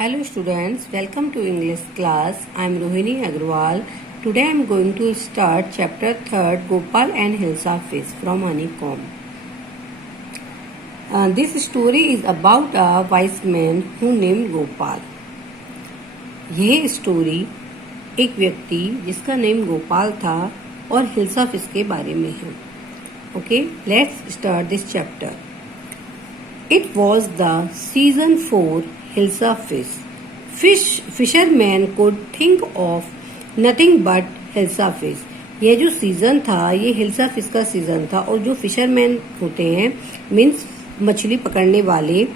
Hello students, welcome to English class. I am Rohini Agrawal. Today I am going to start chapter 3rd Gopal and Hilsa Fish from Honeycomb. This story is about a wise man who named Gopal. यह story एक व्यक्ति जिसका name Gopal था और hilsa fish के बारे में है. Okay, let's start this chapter. It was the season for Hilsa fish. Fishermen could think of nothing but Hilsa fish. ये जो सीजन था ये हिल्सा फिश का सीजन था और जो फिशरमैन होते हैं मीन्स मछली पकड़ने वाले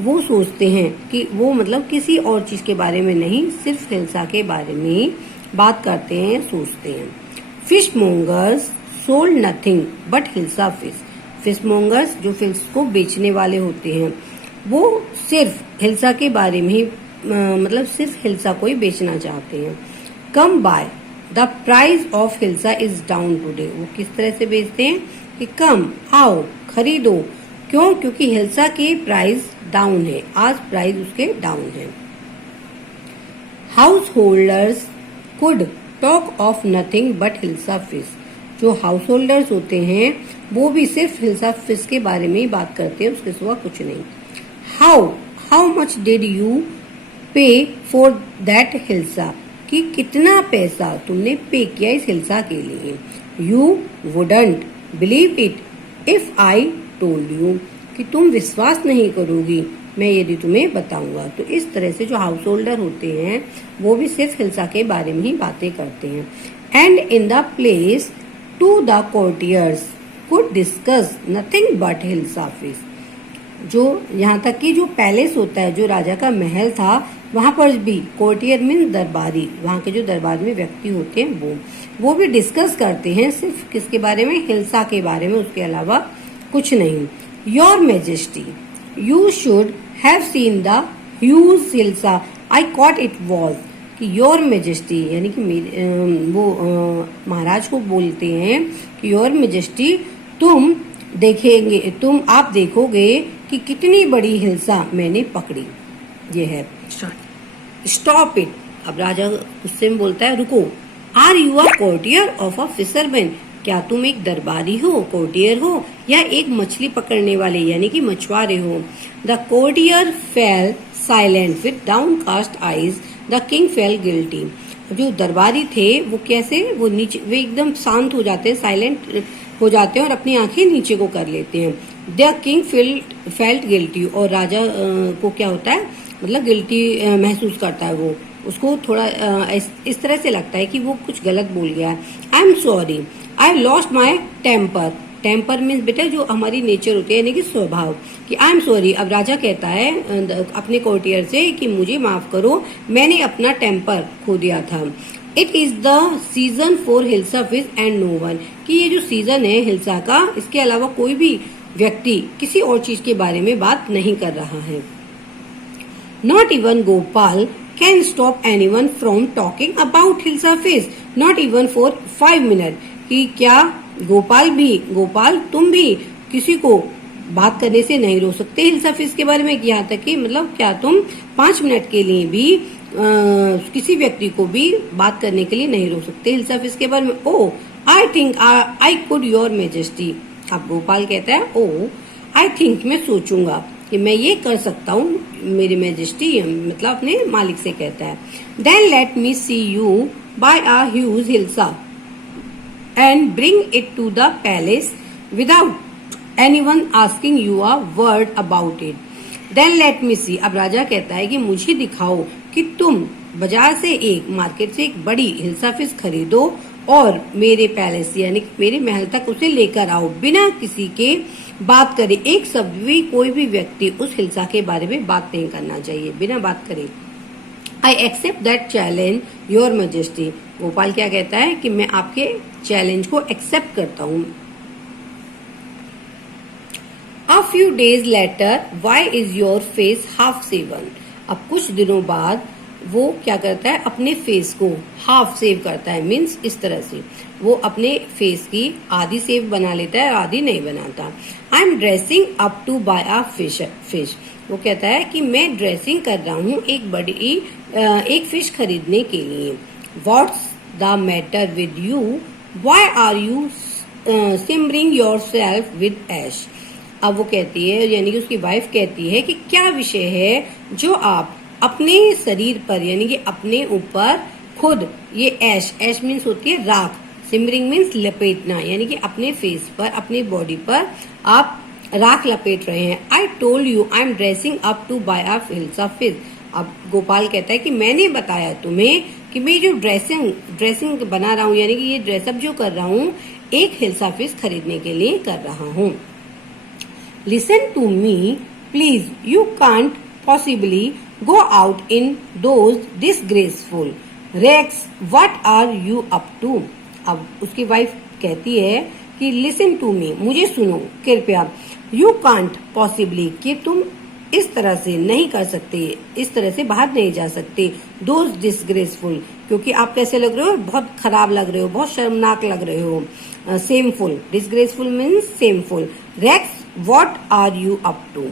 वो सोचते हैं कि वो मतलब किसी और चीज के बारे में नहीं सिर्फ हिल्सा के बारे में बात करते हैं सोचते हैं. Fish mongers sold nothing but hilsa fish. Fish mongers जो फिश को बेचने वाले होते हैं वो सिर्फ हिल्सा के बारे में ही मतलब सिर्फ हिल्सा को ही बेचना चाहते हैं. Come by the price of hilsa is down today. वो किस तरह से बेचते हैं कि कम आओ खरीदो. क्यों? क्योंकि हिल्सा के प्राइस डाउन है. आज प्राइस उसके डाउन है. House holders could talk of nothing but hilsa fish. जो हाउस होल्डर्स होते हैं वो भी सिर्फ हिल्सा फिश के बारे में ही बात करते हैं उसके सिवा कुछ नहीं. हाउ मच डिड यू पे फॉर दैट हिल्सा. कि कितना पैसा तुमने पे किया इस हिल्सा के लिए. You wouldn't believe it if I told you. कि तुम विश्वास नहीं करोगी मैं यदि तुम्हें बताऊंगा. तो इस तरह से जो हाउस होल्डर होते हैं वो भी सिर्फ हिल्सा के बारे में ही बातें करते हैं. And in the place to the courtiers could discuss nothing but hilsa fish. जो यहाँ तक कि जो पैलेस होता है जो राजा का महल था वहां पर भी कोर्टियर मीन दरबारी वहां के जो दरबार में व्यक्ति होते हैं वो भी डिस्कस करते हैं सिर्फ किसके बारे में हिल्सा के बारे में उसके अलावा कुछ नहीं. Your majesty you should have seen the huge hilsa I cot it was. कि योर मेजेस्टी यानी कि वो महाराज को बोलते हैं कि योर मेजेस्टी आप देखोगे कि कितनी बड़ी हिल्सा मैंने पकड़ी. ये है स्टॉप इट. अब राजा गुस्से में बोलता है रुको. Are you a courtier of a fisherman. क्या तुम एक दरबारी हो कोर्टियर हो या एक मछली पकड़ने वाले यानी कि मछुआरे हो. The courtier fell silent with down cast eyes. The king felt guilty. जो दरबारी थे वो कैसे वो एकदम शांत हो जाते हैं साइलेंट हो जाते हैं और अपनी आंखें नीचे को कर लेते हैं. The king felt guilty. और राजा को क्या होता है मतलब गिल्टी महसूस करता है. वो उसको थोड़ा इस तरह से लगता है कि वो कुछ गलत बोल गया. I am sorry I lost my temper. Temper means बेटा जो हमारी नेचर होती है यानी कि स्वभाव. कि आई एम सॉरी. अब राजा कहता है अपने कोर्टियर से कि मुझे माफ करो मैंने अपना टेम्पर खो दिया था. It is the season for hilsa fish and no one. कि ये जो सीजन है हिल्सा का इसके अलावा कोई भी व्यक्ति किसी और चीज के बारे में बात नहीं कर रहा है. Not even Gopal can stop anyone from talking about hilsa fish not even for 5 minute. कि क्या गोपाल तुम भी किसी को बात करने से नहीं रोक सकते हिल्सा फिश के बारे में. यहाँ तक कि मतलब क्या तुम 5 मिनट के लिए भी किसी व्यक्ति को भी बात करने के लिए नहीं रोक सकते हिल्सा फिश के बारे में. Oh I think I could your majesty. अब गोपाल कहता है ओ आई थिंक मैं सोचूंगा कि मैं ये कर सकता हूँ मेरी मेजेस्टी मतलब अपने मालिक से कहता है. Then let me see you buy a huge hilsa and bring it to the palace without anyone asking you a word about it. Then let me see. अब राजा कहता है कि मुझे दिखाओ कि तुम बाजार से मार्केट से एक बड़ी हिल्सा फिश खरीदो और मेरे पैलेस यानी कि मेरे महल तक उसे लेकर आओ बिना किसी के बात करे. एक शब्द भी कोई भी व्यक्ति उस हिल्सा के बारे में बात नहीं करना चाहिए बिना बात करे. I accept that challenge your majesty. Gopal क्या कहता है कि मैं आपके चैलेंज को एक्सेप्ट करता हूँ. A few days later, why is your face half shaven? अब कुछ दिनों बाद वो क्या करता है अपने फेस को हाफ सेव करता है मीन्स इस तरह से वो अपने फेस की आधी सेव बना लेता है और आधी नहीं बनाता. I am dressing up to buy a fish. वो कहता है कि मैं ड्रेसिंग कर रहा हूँ एक फिश खरीदने के लिए। What's the matter with you, why are you simmering yourself with ash. अब वो कहती है, यानी कि उसकी वाइफ कहती है कि क्या विषय है जो आप अपने शरीर पर, यानी कि अपने ऊपर खुद ये ऐश मीन्स होती है राख, सिमरिंग मीन्स लपेटना, यानी कि अपने फेस पर, अपनी बॉडी पर आप राख लपेट रहे हैं। I told you I am dressing up to buy a hilsa fish. अब गोपाल कहता है कि मैंने बताया तुम्हें कि मैं जो ड्रेसिंग बना रहा हूँ, यानी कि ये ड्रेसअप जो कर रहा हूँ एक हिल्सा फिश खरीदने के लिए कर रहा हूँ। Listen to me please, you can't possibly go out in those disgraceful rags, what are you up to. अब उसकी वाइफ कहती है कि लिसन टू मी, मुझे सुनो कृपया, यू कांट पॉसिबली, कि तुम इस तरह से नहीं कर सकते, इस तरह से बाहर नहीं जा सकते, दोज डिसग्रेसफुल, क्योंकि आप कैसे लग रहे हो, बहुत खराब लग रहे हो, बहुत शर्मनाक लग रहे हो। Shameful, disgraceful means shameful. Rags, what are you up to,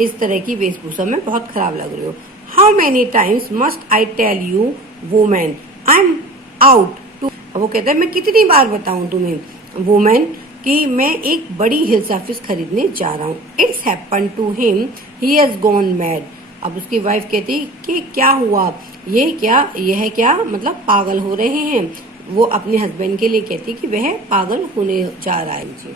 इस तरह की वेशभूषा में बहुत खराब लग रहे हो। How many times must I tell you women I am out to. वो कहता है मैं कितनी बार बताऊं तुम्हें वुमेन कि मैं एक बड़ी हिल्सा फिश खरीदने जा रहा हूँ। It's happen to him, he has gone mad. अब उसकी वाइफ कहती कि क्या हुआ, यह क्या मतलब पागल हो रहे हैं। वो अपने हस्बैंड के लिए कहती कि वह पागल होने जा रहा है जी।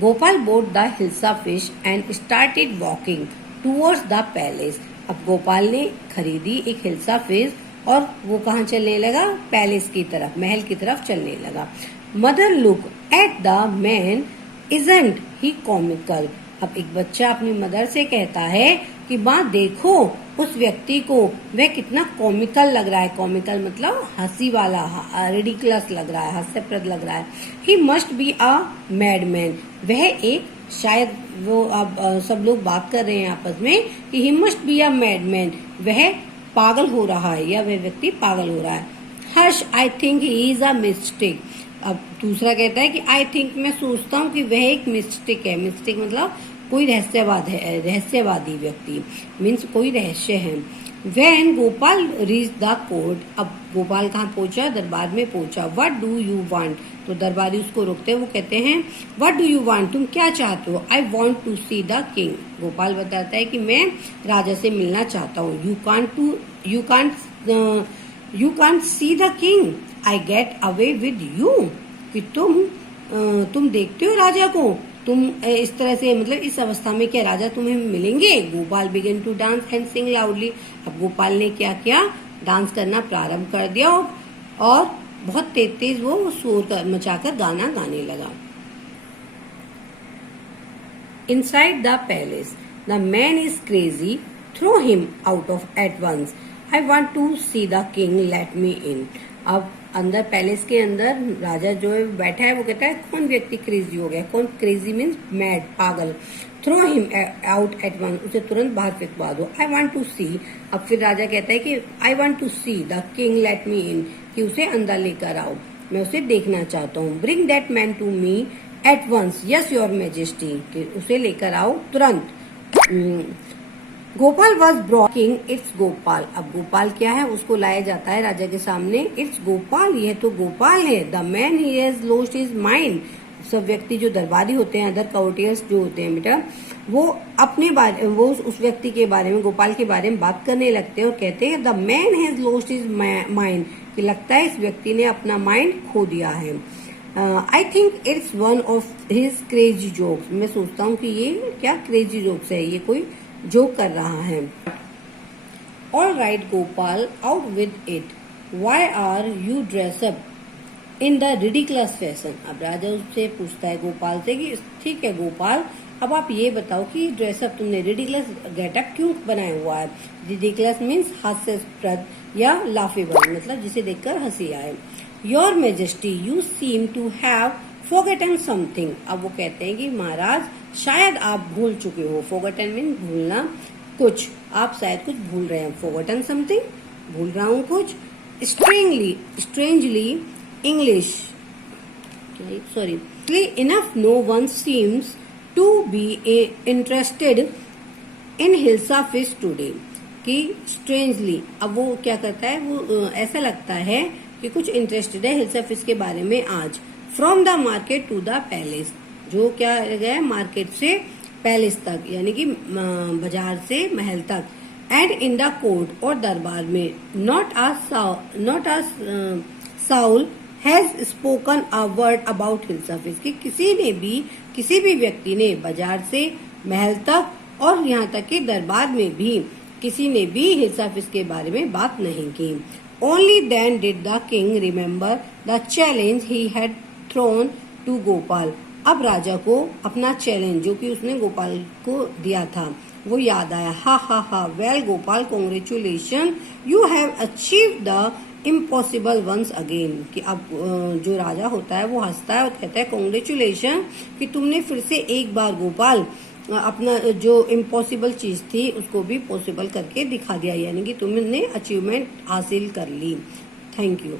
Gopal bought the hilsa fish and started walking towards the palace. अब गोपाल ने खरीदी एक हिल्सा फिश और वो कहाँ चलने लगा, पैलेस की तरफ, महल की तरफ चलने लगा। Mother look at the man, isn't he comical. अब एक बच्चा अपनी मदर से कहता है कि माँ देखो उस व्यक्ति को, वह कितना कॉमिकल लग रहा है। कॉमिकल मतलब हंसी वाला, रिडिकुलस लग रहा है, हास्यप्रद लग रहा है। He must be a madman, वह एक, शायद वो अब सब लोग बात कर रहे हैं आपस में कि he must be a madman, वह पागल हो रहा है या वह व्यक्ति पागल हो रहा है। Harsh, I think he is a mistake. अब दूसरा कहता है कि आई थिंक, मैं सोचता हूँ कि वह एक मिस्टेक है। मिस्टेक मतलब कोई रहस्यवादी व्यक्ति, मीन्स कोई रहस्य है। When Gopal reach the court, अब गोपाल कहाँ पहुंचा, दरबार में पहुंचा। What do you want, तो दरबारी उसको रोकते हैं, वो कहते हैं What do you want, तुम क्या चाहते हो। I want to see the king, Gopal बताता है कि मैं राजा से मिलना चाहता हूँ। You can't see the king, I get away with you, कि तुम देखते हो राजा को, तुम इस तरह से, मतलब इस अवस्था में क्या राजा तुम्हें मिलेंगे। Gopal began to dance and sing loudly. अब गोपाल ने क्या किया, डांस करना प्रारंभ कर दिया और बहुत तेज वो शोर मचाकर गाना गाने लगा। Inside the palace, the man is crazy, throw him out of at once, I want to see the king, let me in. अब अंदर, पैलेस के अंदर राजा जो है बैठा है, वो कहता है कौन व्यक्ति क्रेजी हो गया। कौन क्रेजी मीन्स मैड, पागल। Throw him out at once, उसे तुरंत बाहर फेंकवा दो। आई वांट टू सी, अब फिर राजा कहता है कि I want to see the king, let me in, कि उसे अंदर लेकर आओ, मैं उसे देखना चाहता हूँ। Bring that man to me at once, yes your majesty, कि उसे लेकर आओ तुरंत। Gopal was bragging, it's Gopal. अब गोपाल क्या है, उसको लाया जाता है राजा के सामने। इट्स गोपाल, यह तो गोपाल है। The man he has lost his mind, सब व्यक्ति जो दरबारी होते हैं, अदर काउटियर्स जो होते हैं बेटा, वो अपने बारे, वो उस व्यक्ति के बारे में, गोपाल के बारे में बात करने लगते हैं और कहते हैं the man has lost his mind, कि लगता है इस व्यक्ति ने अपना माइंड खो दिया है। I think it's one of his crazy jokes, मैं सोचता हूँ कि ये क्या क्रेजी जोक्स है, ये कोई जोक कर रहा है। All right Gopal, out with it, why are you dress up in the ridiculous fashion. अब राजा उससे पूछता है गोपाल से कि ठीक है गोपाल, अब आप ये बताओ कि ड्रेसअप तुमने रिडिकुलस गेटअप क्यों बनाया हुआ है। रिडिकुलस मीन्स हास्यास्पद या लाफेबल, मतलब जिसे देखकर हंसी आए। Your majesty, you seem to have forgotten something. अब वो कहते हैं कि महाराज शायद आप भूल चुके हो। फॉरगेटन मीन भूलना कुछ, आप शायद कुछ भूल रहे हैं। फॉरगेटन समथिंग, भूल रहा हूँ कुछ। Strangely English, sorry, enough no one seems to be interested in hilsa fish today, कि स्ट्रेंजली, अब वो क्या करता है, वो ऐसा लगता है कि कुछ इंटरेस्टेड है हिल्सा फिश के बारे में आज। From the market to the palace, जो क्या गया मार्केट से पैलेस तक, यानी कि बाजार से महल तक। एंड इन द कोर्ट, और दरबार में। Not a Saul has spoken a word about hilsa fish, कि किसी भी व्यक्ति ने बाजार से महल तक और यहाँ तक कि दरबार में भी किसी ने भी हिल्सा फिश के बारे में बात नहीं की। Only then did the king remember the challenge he had thrown to Gopal, अब राजा को अपना चैलेंज जो कि उसने गोपाल को दिया था वो याद आया। Ha ha ha, well Gopal, congratulation, you have achieve the impossible once again, कि अब जो राजा होता है वो हंसता है और कहता है कॉन्ग्रेचुलेशन, कि तुमने फिर से एक बार गोपाल अपना जो इम्पॉसिबल चीज थी उसको भी पॉसिबल करके दिखा दिया, यानी कि तुमने अचीवमेंट हासिल कर ली। Thank you.